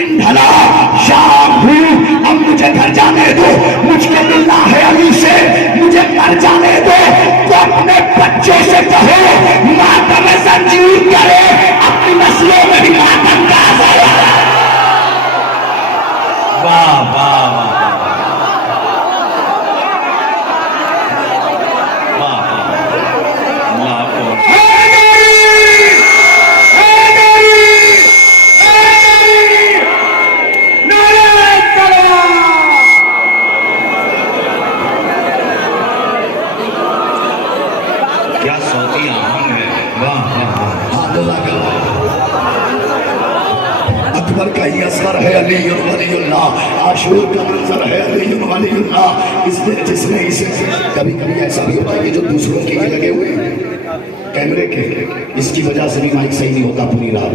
दिन ढला, शाम हुई, अब मुझे घर जाने दो, मुझको मिलना है अली से, मुझे घर जाने दो। तो अपने बच्चों से कहो मातम जंजीर करे, अपनी नस्लों में भी मातम का असर है। वाह वाह वाह का ही असर है अली वलीउल्लाह, आशूर का मंजर है अली वलीउल्लाह। इसने जिसने इसे कभी कभी ऐसा भी होता है कि जो दूसरों के लगे हुए कैमरे के, इसकी वजह से भी माइक सही नहीं होता पूरी रात।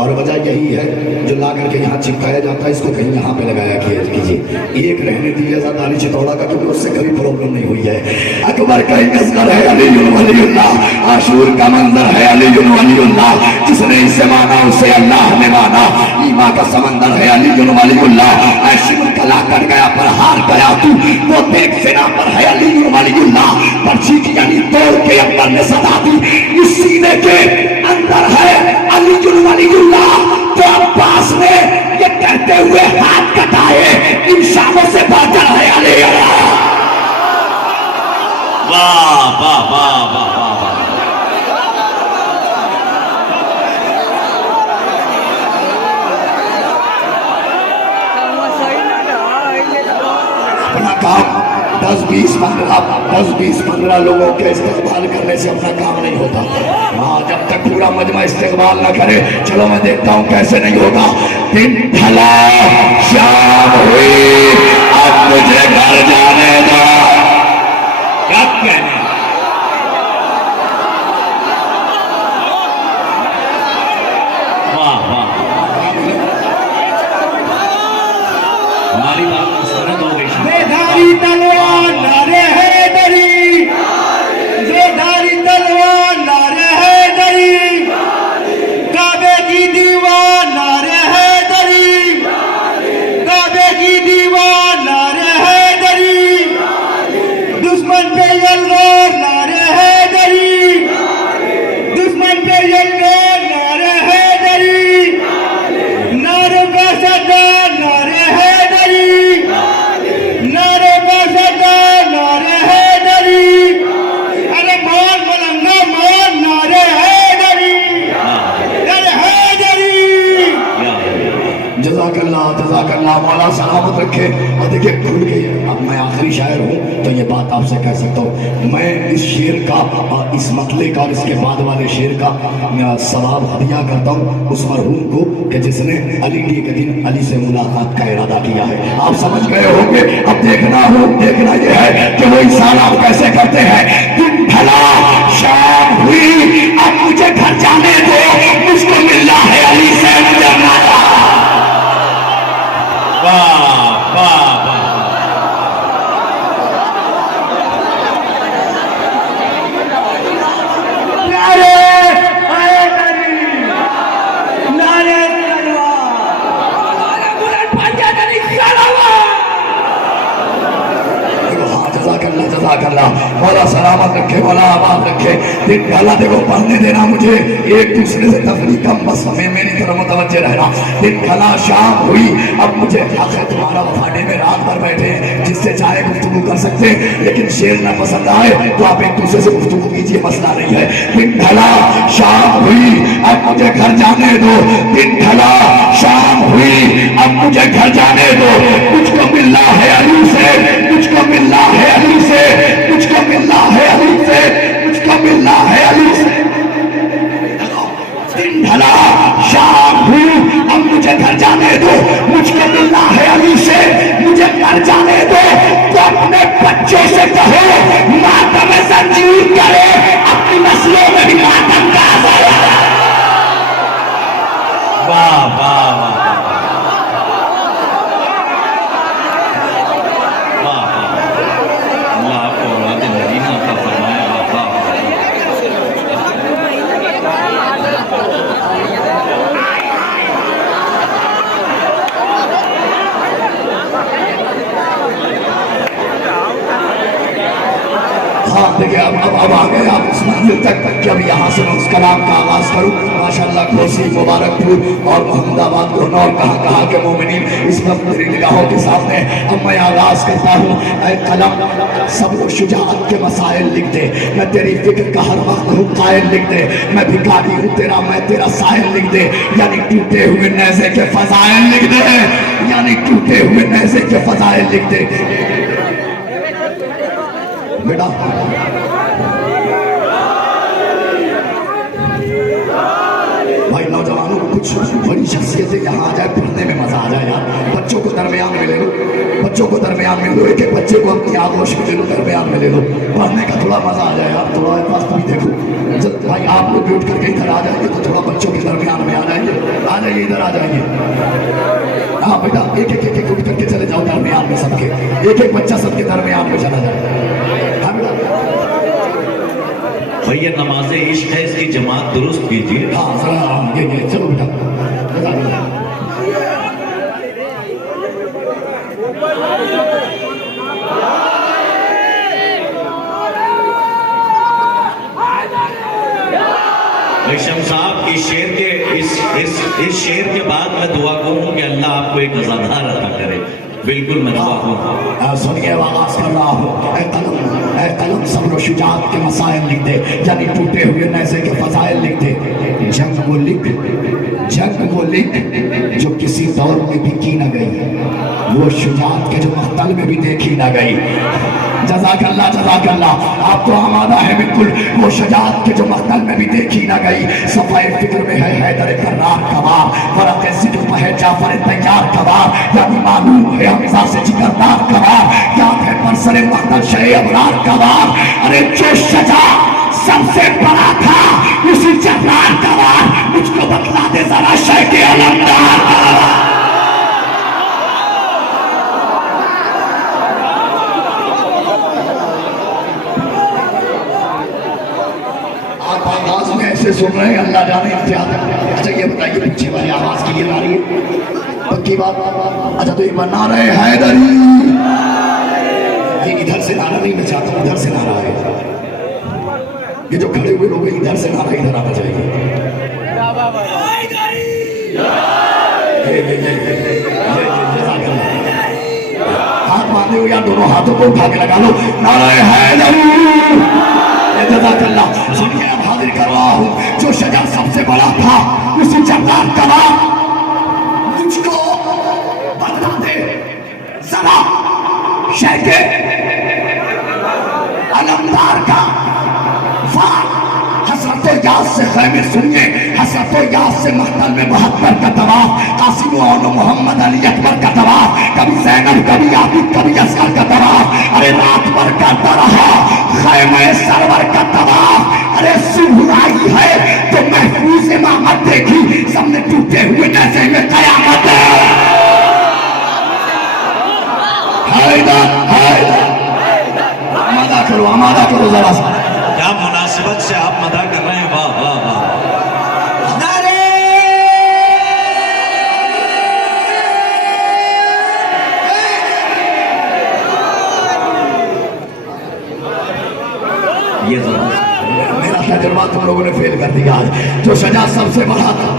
और वजह यही है जो ला करके यहाँ चिपकाया जाता है, इसको कहीं यहाँ पे लगाया कीजिए। एक रहने दीजिए दानी चितौड़ा का, क्योंकि उससे कभी प्रॉब्लम नहीं हुई है। अकबर का ही असर है अली वलीउल्लाह, आशूर का मंजर है अली वलीउल्लाह। जिसने इसे माना उसे अल्लाह ने माना। ईमा का समंदर है अली वलीउल्लाह। ऐशिम कला कर गया पर हार गया तू, वो देख सेना पर है अली वलीउल्लाह। पर्ची की यानी तोड़ के अकबर ने सदा दी, इस सीने के अंदर है अली वलीउल्लाह। तो अब्बास ने ये कहते हुए हाथ कटाए, इन शामों से बाजा है अली। वाह वाह वाह वाह वाह। अपना काम 10-20-15 लोगों के इस्तेमाल करने से अपना काम नहीं होता। हाँ, जब तक पूरा मजमा इस्तेमाल न करे, चलो मैं देखता हूँ कैसे नहीं होगा। दिन ढला, शाम हुई, अब मुझे घर जाने दो। क्या कहने वाह वाह, हमारी बात मुस्तरद हो गई। बेधारी तलवार नारे है दरी, बेधारी तलवार नारे है दरी, काबे की दीवार नारे है दरी, काबे की दीवार नारे है दरी, दुश्मन पे यलगार नारे है दरी, दुश्मन पे यलगार नारे है दरी, नारों का सरदार नारे है दरी, नारे का सरदार नारे है दरी, अरे मार मलंगा मार नारे है दरी, अरे है दरी। जज़ाकल्लाह मौला सलामत रखे। और देखिए खुल के, अब मैं आखिरी शायर हूँ तो ये बात आपसे कह सकता हूँ, मैं इस शेर का और इस मतले का और इसके बाद वाले शेर का सवाब हदिया करता हूँ उस मरहूम को कि जिसने अली के दिन अली से मुलाकात का इरादा किया है। आप समझ गए होंगे। अब देखना ये है कि वो इंसान आप कैसे करते हैं। दिन ढला, शाम हुई, अब मुझे घर जाने दो, मुझको मिलना है अली से, मुझे मारा। वाह वाह वाह। नारे है दरी, नारे तलवार, बुलंद पंजा दरी सलावा। जज़ाकल्लाह मौला सलामत रखे, मौला आबाद रखे। दिन ढला, देखो पढ़ने देना मुझे, एक दूसरे से तफरीक कम, बस हमें मेरी तरफ मुतवज्जे रहना। दिन ढला, शाम हुई, अब मुझे हक है तुम्हारा वफाडे में रात भर बैठे, जिससे चाहे गुफ्तगू कर सकते, लेकिन शेर न पसंद आए तो आप एक दूसरे से गुफ्तगू कीजिए, मसला नहीं है। दिन ढला, शाम हुई, अब मुझे घर जाने दो। दिन ढला, शाम हुई, अब मुझे घर जाने दो, मुझको मिलना है अली से, मुझको मिलना है अली से, मुझको मिलना है अली से, मुझको मिलना है अली से। दिन ढला, शाम हुई, अब मुझे घर जाने दो, मुझको मिलना है अली से, मुझे घर जाने दो। तो अपने बच्चों से कहो मातम जंजीर करे, अपनी नस्लों में भी मातम का असर है। वाह वाह वाह। हाँ देखिए अब आ गए आप इस मंजिल तक कि अब यहाँ से मैं उस कलाम का आगाज करूँ। माशाल्लाह कोसी, मुबारकपुर और मोहम्मदाबाद, गोनौर, कहाँ के मोमिनीन इस वक्त मेरी निगाहों के सामने। अब मैं आगाज करता हूँ। ऐ कलम सब्र शुजाअत के मसाइल लिख दे, मैं तेरी फिक्र का हर वक्त हूँ कायल लिख दे, मैं भिखारी हूँ तेरा मैं तेरा साहिल लिख दे, यानी टूटे हुए नेज़े के फजाइल लिख दे, यानी टूटे हुए नेज़े के फजाइल लिख दे। बेटा भाई नौजवानों कुछ बड़ी शख्सियतें यहाँ आ जाए, पढ़ने में मजा आ जाए यार। बच्चों को दरमियान में ले लो, बच्चों को दरमियान में लो, एक एक बच्चे को अपनी आगोश में ले लो, दरमियान में ले लो, पढ़ने का थोड़ा मजा आ जाए यार। थोड़ा पास भी देखो, जब भाई आप लोग म्यूट करके इधर आ जाएंगे तो थोड़ा बच्चों के दरमियान में आ जाइए इधर आ जाइए। हाँ बेटा एक एक उठ करके चले जाओ दरमियान में, सबके एक एक बच्चा सबके दरमियान में चला जाए। हाँ बेटा भैया नमाज इश्क है, इसकी जमात दुरुस्त कीजिए। हाँ जरा ये चलो बेटा। रेशम साहब इस शेर के इस शेर के बाद मैं दुआ करूँ कि अल्लाह आपको एक अज़ादार अता करे। बिल्कुल मैं दुआ करूँ। सुनिए आवाज कर रहा हूँ। ऐ कलम सब्र शुजाअत के मसाइल लिख दे, यानी टूटे हुए नेज़े के फजाइल लिख दे। जंग वो लिख जो किसी दौर में भी की न गई, वो शुजाअत के जो मख्तल में भी देखी न गई। जज़ाकल्लाह आप तो आमादा है बिल्कुल, वो शुजाअत के जो मख्तल में भी देखी न गई। सफाए फिक्र में है हैदर कर्रार कबार, वरक़े ज़िक्र में है जाफर तैयार कबार, यानी मालूम है हमज़ा से जिगरदार कबार, याद है बरसरे मख्तल शे अबरार कबार। अरे जो शजा सबसे बड़ा था उसी जर्रार कबार, मुझको बतला दे जरा शे के अलमदार कबार। आवाज में ऐसे सुन रहे हैं, अल्लाह जाने इम्तियाज। अच्छा ये बताइए पीछे वाली आवाज की ये आ रही है पक्की बात? अच्छा तो ये बना रहे हैदरी, ये इधर से नारा नहीं, मैं चाहता हूँ इधर से नारा है। ये जो खड़े हुए लोग इधर से नारा इधर आना चाहिए। हाथ बांधे हो या दोनों हाथों को उठा के लगा लो, नारा हैदरी। सुनिए अब हाजिर कर रहा हूँ। जो शजर सबसे बड़ा था उसी जर्रार कबार, मुझको बता दे जरा शे के अलमदार का फार। हसरत याद से खैमे सुनिए, हसरत याद से महतल में 72 का तवाफ, कासिम और मोहम्मद अली अकबर का तवाफ, कभी ज़ैनब कभी आबिद कभी असगर का तवाफ। अरे रात भर करता रहा खैमे सरवर का तवाफ। अरे सुबह आई है तो महफूज इमामत देखी, सबने टूटे हुए नज़े में कयामत। आमादा करो जरा सा। क्या मुनासिबत से आप मदा कर रहे हैं, वाह वाह वाह। ये मेरा तजुर्बा तुम लोगों ने फेल कर दिया। जो सजा सबसे बड़ा था,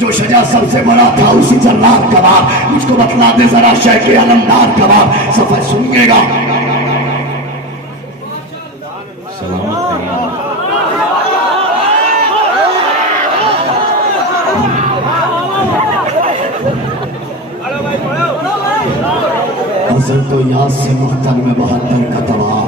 जो सजा सबसे बड़ा था उसी जर्रार कबार, मुझको बतला दे जरा शे के अलमदार कबार। सफर सुनिएगा। तो याद से मुख्तल में 72 का तवाफ।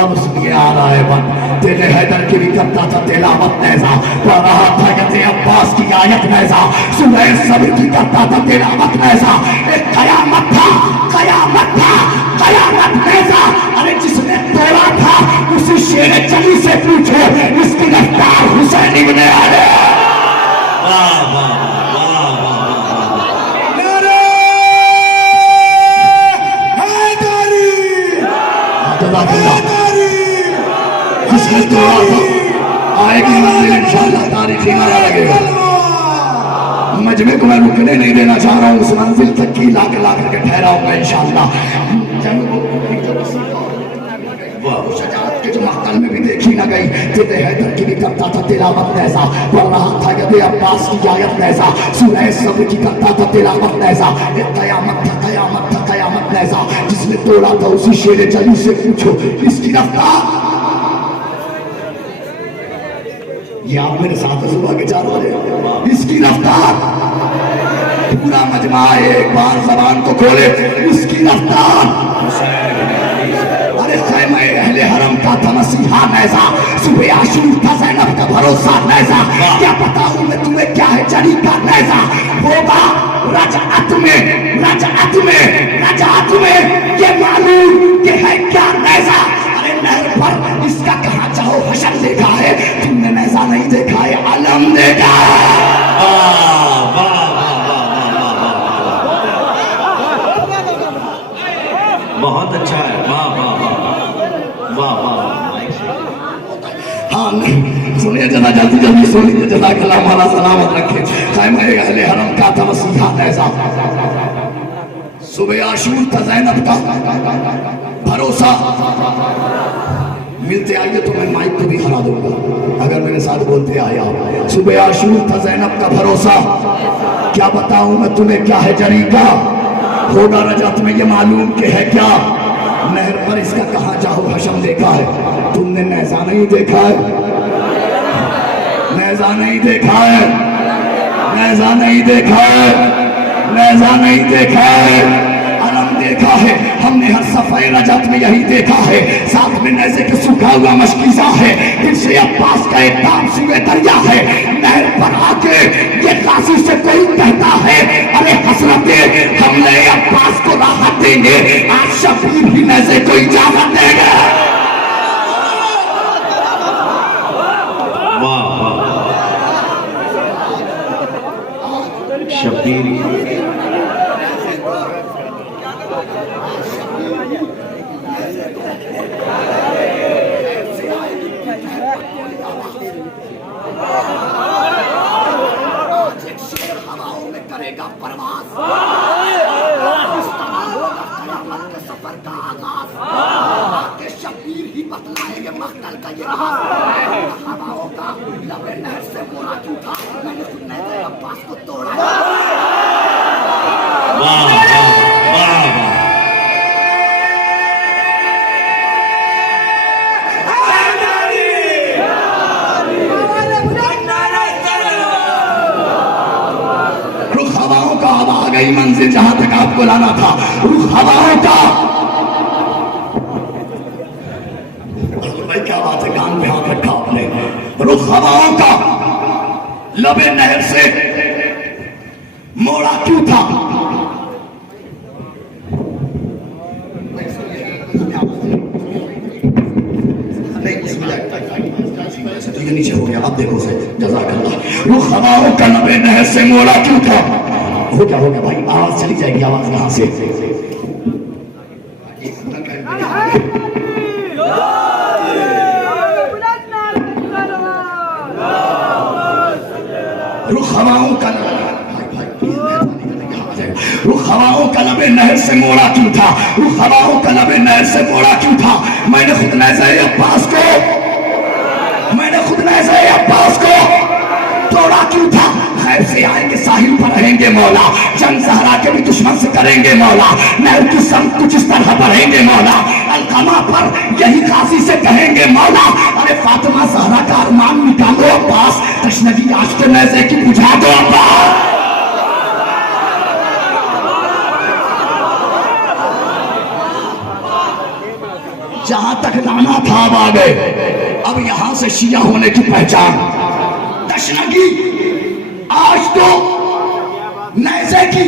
अब सुनिए आ रहा है बन तेरे हैदर की भी करता था तिलावत नैज़ा, पढ़ रहा था यते अब्बास की आयत नैज़ा, सुबह सब्र की करता था तिलावत नैज़ा। एक कयामत था, कयामत था, कयामत नैज़ा। अरे जिसने तोड़ा था उसी शेर चली से पूछो, इसकी रफ्तार हुसैन इब्ने अली। वाह वाह जिसने तोड़ा था आएगी मंजिल इंशाअल्लाह, तारीखी नारा लगेगा। मजमे को मैं रुकने नहीं देना चाह रहा हूँ, उस मंजिल तक की ला के ठहराऊंगा इंशाअल्लाह। जितने हैदर की भी करता था तिलावत नैसा, पढ़ रहा था यदि अब्बास की आयत नैसा, सूरह सब्र की करता था तिलावत नैसा, एक कयामत था कयामत था कयामत नैसा, जिसने तोड़ा था उसी शेर जली से पूछो इसकी रफ्तार। ये आप मेरे साथ सुबह के 4 बजे, इसकी रफ्तार। पूरा मजमा एक बार जबान को खोले, इसकी रफ्तार। अरे खैमा अहले हरम का था मसीहा नैजा, सुबह आशूर था ज़ैनब का भरोसा नैजा, क्या बताऊं मैं तुम्हें क्या है जरी का नैजा, होगा रजअत में रजअत में रजअत में ये मालूम कि है क्या नैजा। अरे नहर पर इसका कहाँ चाहो हशर देखा है, तुमने नैजा नहीं देखा है, अलम देखा है। बहुत अच्छा है, वाह वाह वाह वाह वाह। हाँ नहीं सुनिए जरा जल्दी जल्दी सुनिए, जज़ाकल्लाह मौला सलामत रखे। खैमा अहले हरम का था मसीहा नैजा, सुबह आशूर था ज़ैनब का भरोसा। मिलते आइए तो मैं माइक को भी हरा दूंगा अगर मेरे साथ बोलते आए आप। सुबह आशूर था ज़ैनब का भरोसा, क्या बताऊं मैं तुम्हें क्या है जरी का, होगा रजत में ये मालूम के है क्या, नहर पर इसका कहाँ जाओ हशम देखा है, तुमने नैजा नहीं देखा है, नैजा नहीं देखा है, नैजा नहीं देखा है, नैजा नहीं देखा है, अलम देखा है हमने हर सफाई रजत में यही देखा है, साथ में नैजे के सूखा हुआ मशकीजा है, फिर से अब्बास का एक दाम सुबह दरिया है, नहर पर आके ये काशी से कोई कहता है अरे हसरते हमने अब्बास को राहत देंगे, आज शबीर भी नैजे को इजाजत देगा। वाह वाह शब्बीर हवाओं में करेगा परवाज़, सफर का आगाज, शबीर ही बतलाएंगे मख्तल का ये राज। हवाओं का लबे नहर से मोड़ा क्यों था, मैंने सुनने थे अब्बास को तोड़ा। वाह वाह वाह। रुख हवाओं का अब आ गई मंजिल जहां तक आपको लाना था, रुख हवाओं का। भाई क्या बात है, कान में हाथ रखा आपने। रुख हवाओं का लबे नहर से मोड़ा क्यों था, तो ये नीचे हो गया, अब देखो से जज़ाकल्लाह। रुख हवाओं का लबे नहर से मोड़ा क्यों था, हो गया भाई, आवाज चली जाएगी, आवाज यहाँ से। रुख हवाओं का रुख हवाओं का लबे नहर से मोड़ा क्यों था, रुख हवाओं का लबे नहर से मोड़ा क्यों था, मैंने खुद नज़र अब्बास को, मैंने खुद नज़र अब्बास को तोड़ा क्यों था। खैर से आएंगे साहिल पर रहेंगे मौला, जंग सहरा के भी दुश्मन से करेंगे मौला, नहर की संग कुछ इस तरह बढ़ेंगे मौला, अलकमा पर यही काशी से कहेंगे मौला, अरे फातिमा सहरा का अरमान मिटा दो अब्बास, तशनगी आश्क नज़े की बुझा दो अब्बास। जहां तक लाना था अब आ गए, अब यहां से शिया होने की पहचान, तशनगी आज तो नैज़े की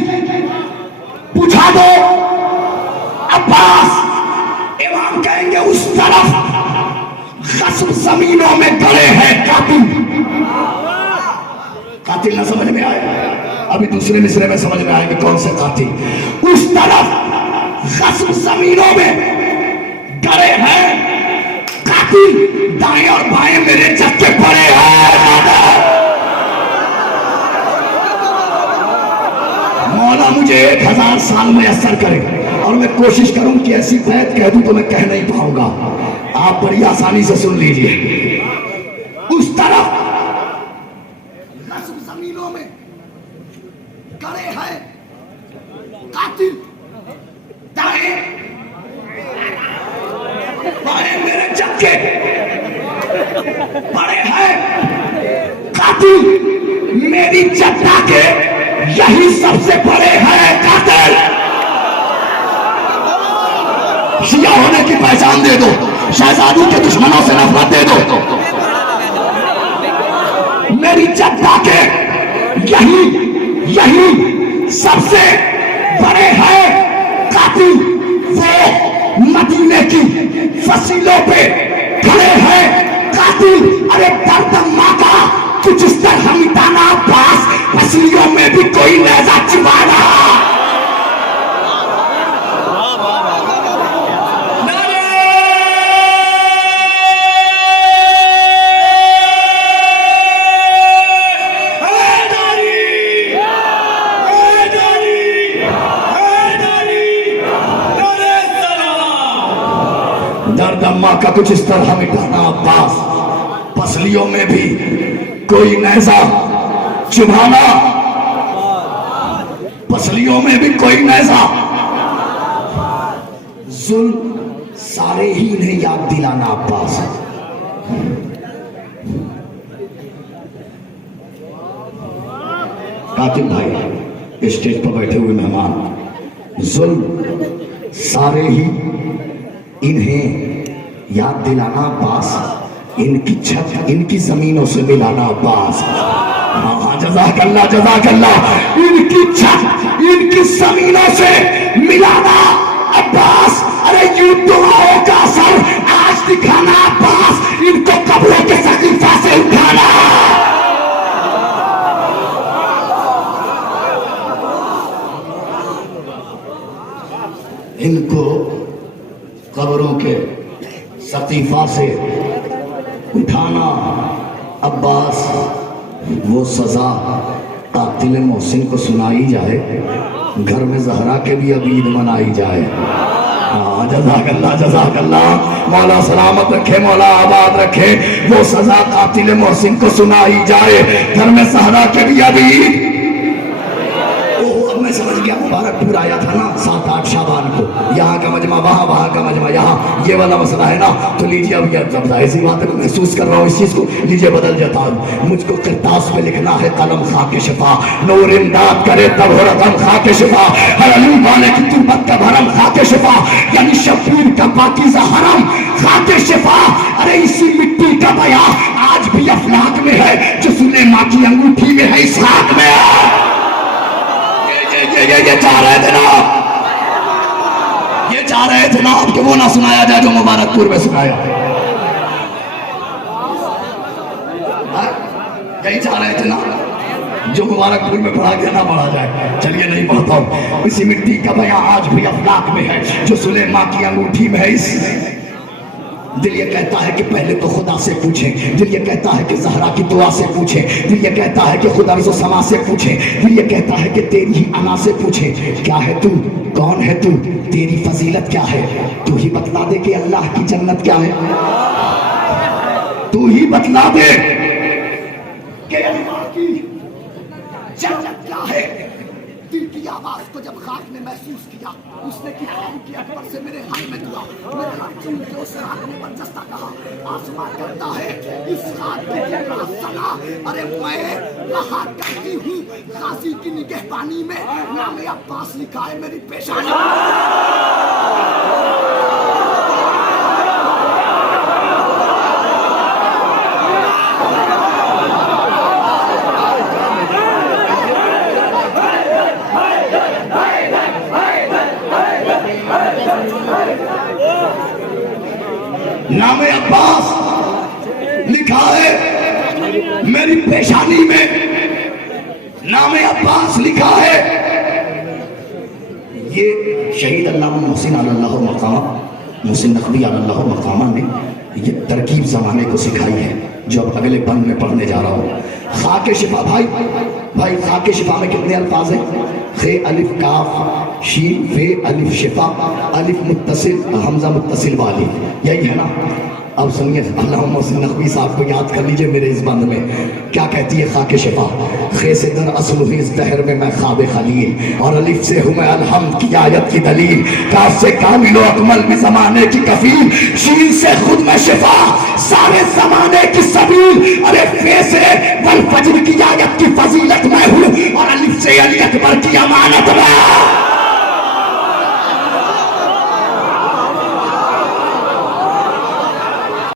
बुझा दो अब्बास। इमाम कहेंगे उस तरफ गस्ब जमीनों में गड़े हैं कातिल, कातिल ना समझ में आए, अभी दूसरे मिसरे में समझ में आएंगे कौन से कातिल। उस तरफ गस्ब जमीनों में गड़े हैं कातिल, दाएं और बाएं मेरे चक्के पड़े हैं। मौला मुझे 1000 साल में असर करे, और मैं कोशिश करूं कि ऐसी बैत कह दूं तो मैं कह नहीं पाऊंगा, आप बड़ी आसानी से सुन लीजिए। कड़े हैं कातिल, दाएं बाएं मेरे चक्के बड़े हैं कातिल, मेरी चट्टा के यही सबसे बड़े हैं कातिल। शिया होने की पहचान दे दो, शहजादी के दुश्मनों से नफरत दे दो। मेरी चट्टा के यही सबसे बड़े हैं कातिल। वो मदीने की फसीलों पे खड़े हैं कातिल। अरे दर्द माँ का तुझ इस तरह मिटाना पास, फसलियों में भी कोई नेजा चिबाना। दर्द अम्मा का कुछ इस तरह मिटाना अब्बास, पसलियों में भी कोई नैजा चुभाना, पसलियों में भी कोई नैजा। जुल्म सारे ही इन्हें याद दिलाना अब्बास। कातिब भाई, स्टेज पर बैठे हुए मेहमान, जुल्म सारे ही इन्हें याद दिलाना अब्बास, इनकी छत इनकी जमीनों से मिलाना अब्बास। हाँ, जज़ाकल्लाह जज़ाकल्लाह। इनकी छत इनकी जमीनों से मिलाना अब्बास। अरे यूं दुआओं का असर आज दिखाना अब्बास, इनको कब्रों के सकीफा से उठाना। इनको कब्रों के सकीफा से उठाना अब्बास। वो सजा कातिल मोहसिन को सुनाई जाए, घर में जहरा के भी अब ईद मनाई जाए। हाँ, जज़ाकल्लाह जज़ाकल्लाह। मौला सलामत रखे, मौला आबाद रखे। वो सजा कातिल मोहसिन को सुनाई जाए, घर में जहरा के भी अभी। मैं समझ गया, मुबारकपुर आया था ना 7-8 शाबान को, यहाँ का मजमा वहाँ का मजमा यहाँ, ये वाला मसला है ना। तो लीजिए अब जब ऐसी बात है, महसूस कर रहा हूँ इस चीज को, लीजिए बदल जाता हूँ। मुझको किरतास पे लिखना है कलम खाके शिफा, नूर इमदाद करे तब हो रकम खाके शिफा, हर अली वाले की तुरबत का भरम खाके शिफा, यानी शबीर का पाकीज़ा हरम खाके शिफा। अरे इसी मिट्टी का बया आज भी अफलाक में है, जो सुलेमा की अंगूठी में है, इस हाथ में है। ये चाह रहे थे ना, ये चाह रहे थे ना आपको वो ना सुनाया जाए जो मुबारकपुर में सुनाया। यही चाह रहे थे ना, जो मुबारकपुर में पढ़ा गया ना पढ़ा जाए। चलिए नहीं पढ़ता हूं। इसी मिट्टी का बयां आज भी अफलाक में है, जो सुलेमा की अंगूठी में है। इस दिल ये कहता है कि पहले तो खुदा से पूछें, दिल ये कहता है कि ज़हरा की दुआ से पूछें, दिल ये कहता है कि खुदा रज़ो समा से पूछें, दिल ये कहता है कि तेरी ही अना से पूछें। क्या है तू, कौन है तू, तेरी फजीलत क्या है, तू ही बतला दे कि अल्लाह की जन्नत क्या है। तू ही बतला दे कि अल्लाह की जन्नत क्या है। दिल की आवाज को जब खाक ने महसूस किया, उसने की अकबर से मेरे हाथ में दुआ, मेरे हाथ चूम के उस रात में बरजस्ता कहा, आसमान करता है इस खाक की सला। अरे मैं कहा करती हूँ गाजी की निगहबानी में, नाम अब्बास लिखा है मेरी पेशानी। नाम अब्बास लिखा है मेरी पेशानी में, नाम अब्बास लिखा है। ये शहीद अल्लामा मोहसिन अल्लाह मकामा, मोहसिन नकवी अल्लाह मकामा ने ये तरकीब ज़माने को सिखाई है, जो अब अगले बंद में पढ़ने जा रहा हूँ। खाके शिफा भाई खाके शिफा में कितने अल्फाज हैं? खे अलिफ काफ शीन फे अलिफ शिफा, अलिफ मुत्तसिल हमजा मुत्तसिल वाली, यही है ना। अब सुनिए, अल्लाहुम्मा मोहसिन नकवी साहब को याद कर लीजिए मेरे इस बंद में क्या कहती है खाके शिफा। खेसे दर असलु इस दहर में मैं ख्वाब खलील, और अलिफ से हूँ मैं अलहम्द की आयत की दलील, काफ से कामिलो अकमल भी जमाने की कफील, शीन से खुद में शिफा सारे जमाने की सबील, अरे फे से वल फज्र की आयत की फजील।